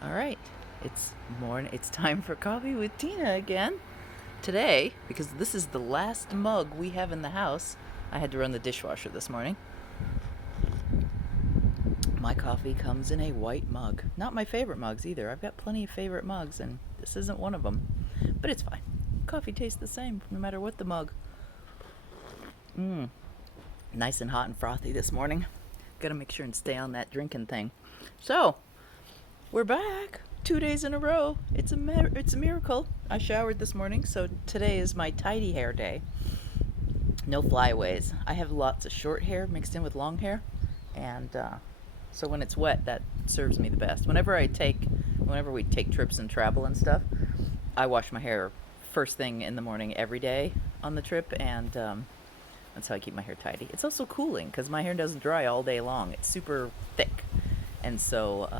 All right, it's time for coffee with Tina again. Today, because this is the last mug we have in the house, I had to run the dishwasher this morning. My coffee comes in a white mug. Not my favorite mugs either. I've got plenty of favorite mugs, and this isn't one of them. But it's fine. Coffee tastes the same no matter what the mug. Nice and hot and frothy this morning. Gotta make sure and stay on that drinking thing. So, we're back 2 days in a row. It's a miracle. I showered this morning, so today is my tidy hair day. No flyaways. I have lots of short hair mixed in with long hair, and so when it's wet, that serves me the best. Whenever we take trips and travel and stuff, I wash my hair first thing in the morning every day on the trip, and that's how I keep my hair tidy. It's also cooling because my hair doesn't dry all day long. It's super thick, and so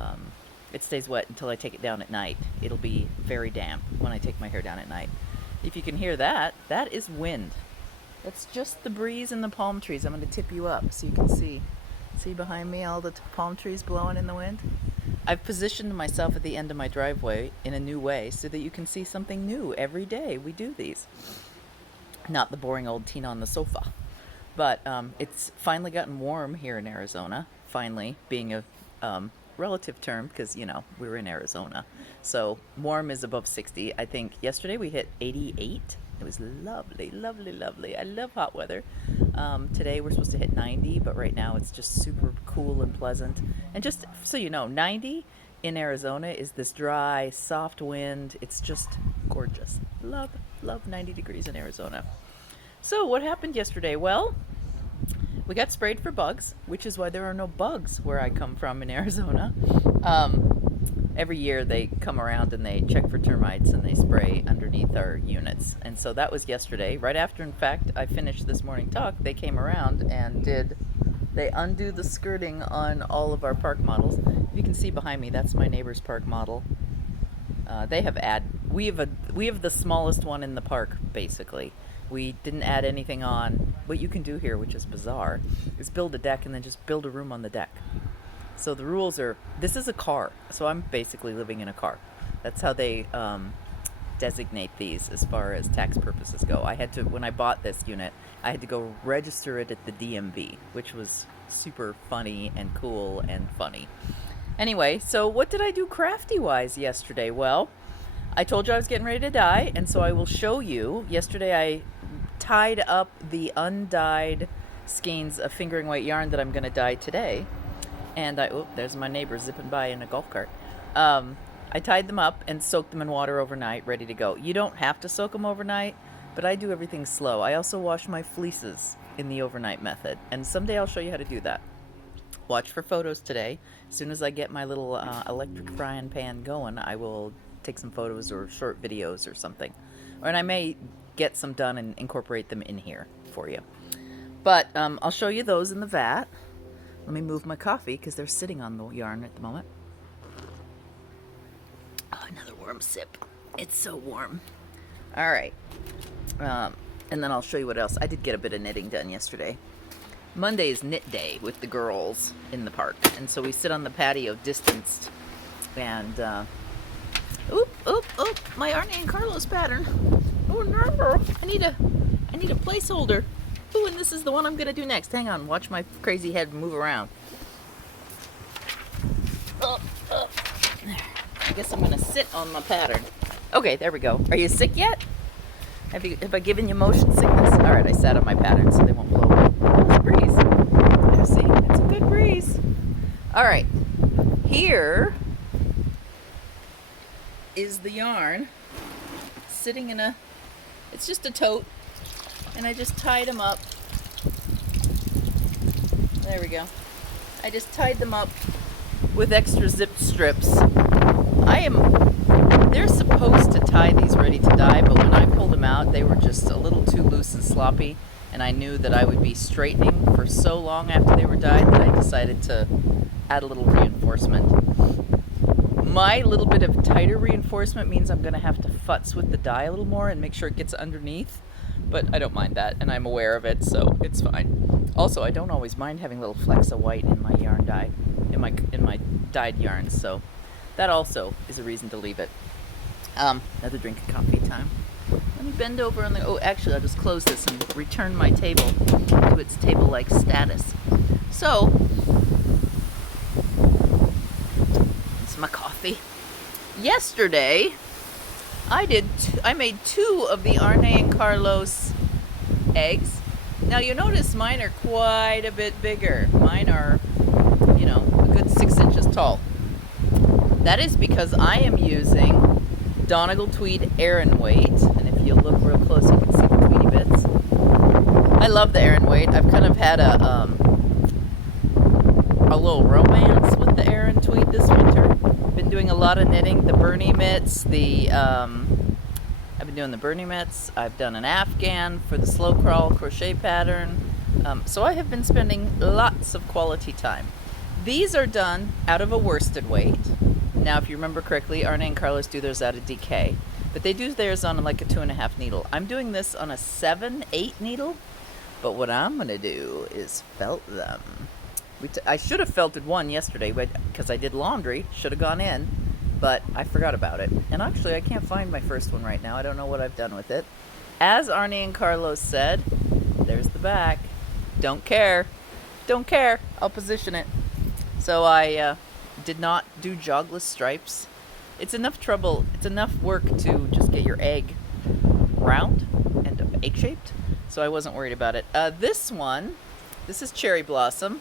it stays wet until I take it down at night. It'll be very damp when I take my hair down at night. If you can hear that, that is wind. That's just the breeze in the palm trees. I'm going to tip you up so you can see. See behind me all the palm trees blowing in the wind? I've positioned myself at the end of my driveway in a new way so that you can see something new every day we do these. Not the boring old Tina on the sofa. But it's finally gotten warm here in Arizona. Finally, being a relative term because, we're in Arizona. So warm is above 60. I think yesterday we hit 88. It was lovely, lovely, lovely. I love hot weather. Today we're supposed to hit 90, but right now it's just super cool and pleasant. And just so you know, 90 in Arizona is this dry, soft wind. It's just gorgeous. Love 90 degrees in Arizona. So what happened yesterday? Well, we got sprayed for bugs, which is why there are no bugs where I come from in Arizona. Every year they come around and they check for termites and they spray underneath our units. And so that was yesterday. Right after, in fact, I finished this morning talk, they came around and they undo the skirting on all of our park models. You can see behind me, that's my neighbor's park model. We have the smallest one in the park, basically. We didn't add anything on. What you can do here, which is bizarre, is build a deck and then just build a room on the deck. So the rules are, this is a car, so I'm basically living in a car. That's how they designate these as far as tax purposes go. When I bought this unit, I had to go register it at the DMV, which was super funny and cool and funny. Anyway, so what did I do crafty-wise yesterday? Well, I told you I was getting ready to dye, and so I will show you. Yesterday I tied up the undyed skeins of fingering weight yarn that I'm going to dye today. And there's my neighbor zipping by in a golf cart. I tied them up and soaked them in water overnight, ready to go. You don't have to soak them overnight, but I do everything slow. I also wash my fleeces in the overnight method, and someday I'll show you how to do that. Watch for photos today. As soon as I get my little electric frying pan going, I will take some photos or short videos or something. And I may get some done and incorporate them in here for you. But I'll show you those in the vat. Let me move my coffee because they're sitting on the yarn at the moment. Oh, another warm sip. It's so warm. All right. And then I'll show you what else. I did get a bit of knitting done yesterday. Monday is knit day with the girls in the park. And so we sit on the patio distanced. And, my Arnie and Carlos pattern. Oh, no. I need a placeholder. Ooh, and this is the one I'm going to do next. Hang on. Watch my crazy head move around. There. I guess I'm going to sit on my pattern. Okay, there we go. Are you sick yet? Have I given you motion sickness? All right, I sat on my pattern so they won't blow away. Oh, it's a breeze. Yeah, see? It's a good breeze. All right. Here is the yarn sitting in it's just a tote. And I just tied them up. There we go. I just tied them up with extra zip strips. They're supposed to tie these ready to dye, but when I pulled them out, they were just a little too loose and sloppy. And I knew that I would be straightening for so long after they were dyed that I decided to add a little reinforcement. My little bit of tighter reinforcement means I'm going to have to futz with the dye a little more and make sure it gets underneath. But I don't mind that, and I'm aware of it, so it's fine. Also, I don't always mind having little flecks of white in my yarn dye, in my dyed yarns, so that also is a reason to leave it. Another drink of coffee time. Let me bend over on the... Oh, actually, I'll just close this and return my table to its table-like status. So, it's my coffee. Yesterday, I made 2 of the Arne and Carlos eggs. Now, you notice mine are quite a bit bigger. Mine are, a good 6 inches tall. That is because I am using Donegal Tweed Aran Weight, and if you look real close, you can see the Tweedy bits. I love the Aran Weight. I've kind of had a little romance with the Aran Tweed this winter. Been doing a lot of knitting. The Bernie mitts. I've been doing the Bernie mitts. I've done an Afghan for the slow crawl crochet pattern. So I have been spending lots of quality time. These are done out of a worsted weight. Now, if you remember correctly, Arne and Carlos do theirs out of DK, but they do theirs on like a 2.5 needle. I'm doing this on a 7/8 needle, but what I'm going to do is felt them. I should have felted one yesterday because I did laundry, should have gone in, but I forgot about it. And actually, I can't find my first one right now. I don't know what I've done with it. As Arne and Carlos said, there's the back. Don't care. Don't care. I'll position it. So I did not do jogless stripes. It's enough trouble. It's enough work to just get your egg round and egg-shaped. So I wasn't worried about it. This is Cherry Blossom.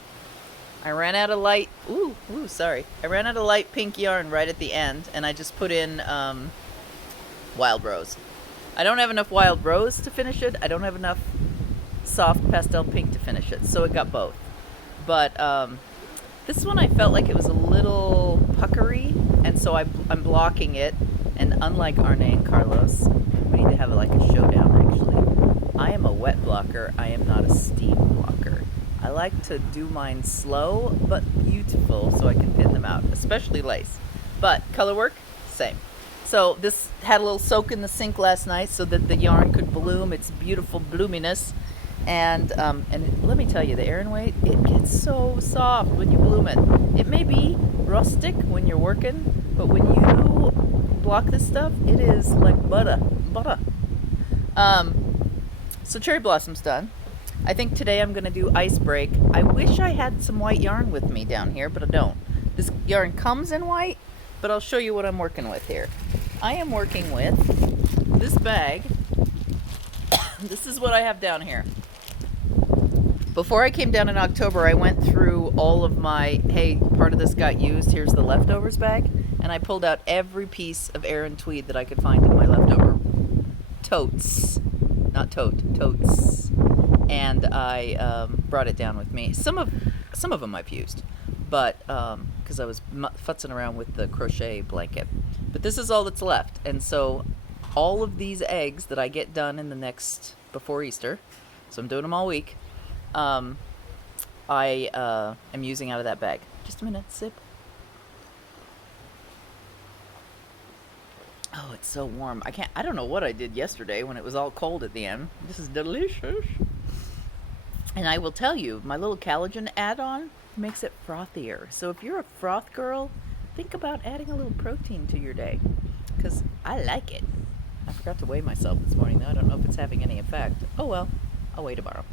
I ran out of light. I ran out of light pink yarn right at the end, and I just put in Wild Rose. I don't have enough Wild Rose to finish it. I don't have enough soft pastel pink to finish it, so it got both. But this one I felt like it was a little puckery, and so I'm blocking it. And unlike Arne and Carlos, we need to have like a showdown actually. I am a wet blocker. I am not a steam blocker. I like to do mine slow but beautiful so I can pin them out, especially lace. But color work, same. So this had a little soak in the sink last night so that the yarn could bloom its beautiful bloominess. And let me tell you, the Aran Weight, it gets so soft when you bloom it. It may be rustic when you're working, but when you block this stuff, it is like butter. So Cherry Blossom's done. I think today I'm going to do Ice Break. I wish I had some white yarn with me down here, but I don't. This yarn comes in white, but I'll show you what I'm working with here. I am working with this bag. This is what I have down here. Before I came down in October, I went through all of my, hey, part of this got used, here's the leftovers bag, and I pulled out every piece of Aran Tweed that I could find in my leftover totes. Not totes. And I brought it down with me. Some of them I've used, but because I was futzing around with the crochet blanket. But this is all that's left, and so all of these eggs that I get done in the next before Easter, so I'm doing them all week. I am using out of that bag. Just a minute, sip. Oh, it's so warm. I don't know what I did yesterday when it was all cold at the end. This is delicious. And I will tell you, my little collagen add-on makes it frothier. So if you're a froth girl, think about adding a little protein to your day, because I like it. I forgot to weigh myself this morning, though. I don't know if it's having any effect. Oh, well. I'll weigh tomorrow.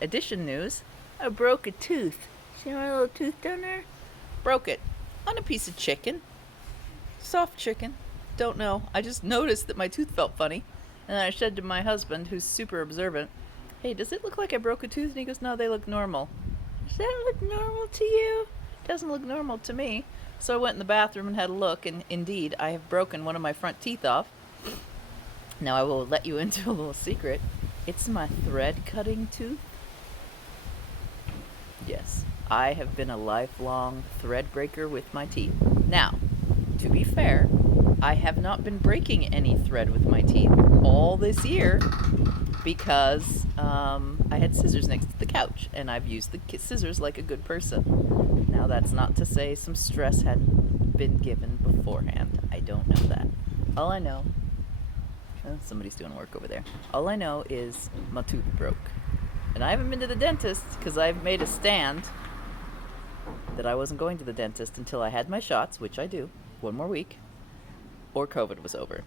Addition news. I broke a tooth. See my little tooth down there? Broke it on a piece of chicken. Soft chicken. Don't know. I just noticed that my tooth felt funny. And I said to my husband, who's super observant, hey, does it look like I broke a tooth? And he goes, no, they look normal. Does that look normal to you? It doesn't look normal to me. So I went in the bathroom and had a look, and indeed, I have broken one of my front teeth off. Now I will let you into a little secret. It's my thread cutting tooth. Yes, I have been a lifelong thread breaker with my teeth. Now, to be fair, I have not been breaking any thread with my teeth all this year because I had scissors next to the couch, and I've used the scissors like a good person. Now, that's not to say some stress hadn't been given beforehand. I don't know that. All I know, somebody's doing work over there. All I know is my tooth broke. And I haven't been to the dentist because I've made a stand that I wasn't going to the dentist until I had my shots, which I do, 1 more week, or COVID was over.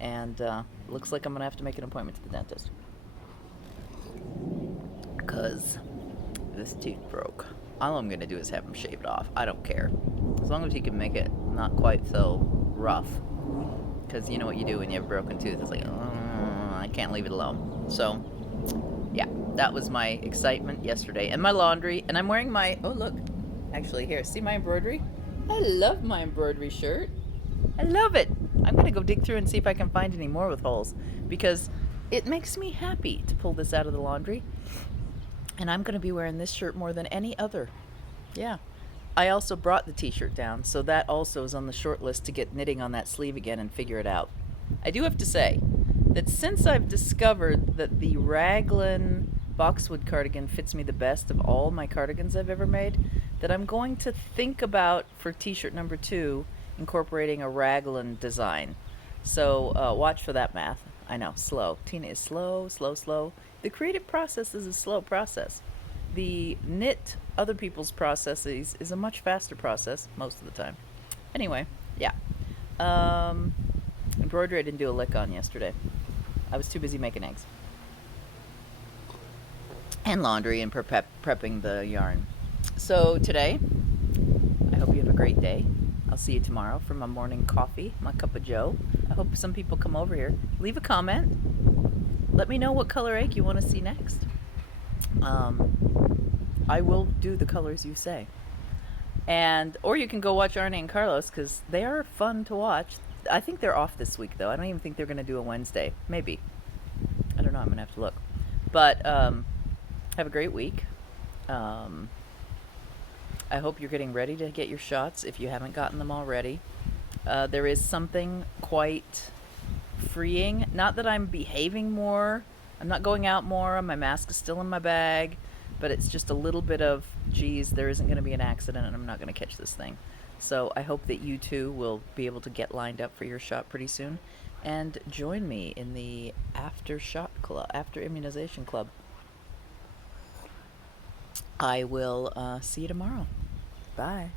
And looks like I'm going to have to make an appointment to the dentist. Because this tooth broke. All I'm going to do is have him shaved off. I don't care. As long as he can make it not quite so rough. Because you know what you do when you have a broken tooth. It's like, I can't leave it alone. So, yeah, that was my excitement yesterday. And my laundry. And I'm wearing my, oh look, actually here, see my embroidery? I love my embroidery shirt. I love it. I'm going to go dig through and see if I can find any more with holes. Because it makes me happy to pull this out of the laundry. And I'm going to be wearing this shirt more than any other. Yeah. I also brought the t-shirt down, so that also is on the short list to get knitting on that sleeve again and figure it out. I do have to say that since I've discovered that the raglan boxwood cardigan fits me the best of all my cardigans I've ever made, that I'm going to think about, for t-shirt number 2, incorporating a raglan design. So watch for that, math. I know, slow. Tina is slow, slow, slow. The creative process is a slow process. The knit other people's processes is a much faster process most of the time. Anyway, yeah. Embroidery I didn't do a lick on yesterday. I was too busy making eggs. And laundry and prepping the yarn. So today, I hope you have a great day. I'll see you tomorrow for my morning coffee, my cup of joe. I hope some people come over here. Leave a comment. Let me know what color egg you want to see next. I will do the colors you say. Or you can go watch Arne and Carlos, because they are fun to watch. I think they're off this week, though. I don't even think they're going to do a Wednesday. Maybe. I don't know. I'm going to have to look. But have a great week. I hope you're getting ready to get your shots if you haven't gotten them already. There is something quite freeing. Not that I'm behaving more. I'm not going out more. My mask is still in my bag. But it's just a little bit of, geez, there isn't going to be an accident and I'm not going to catch this thing. So I hope that you too will be able to get lined up for your shot pretty soon. And join me in the after immunization club. I will see you tomorrow. Bye.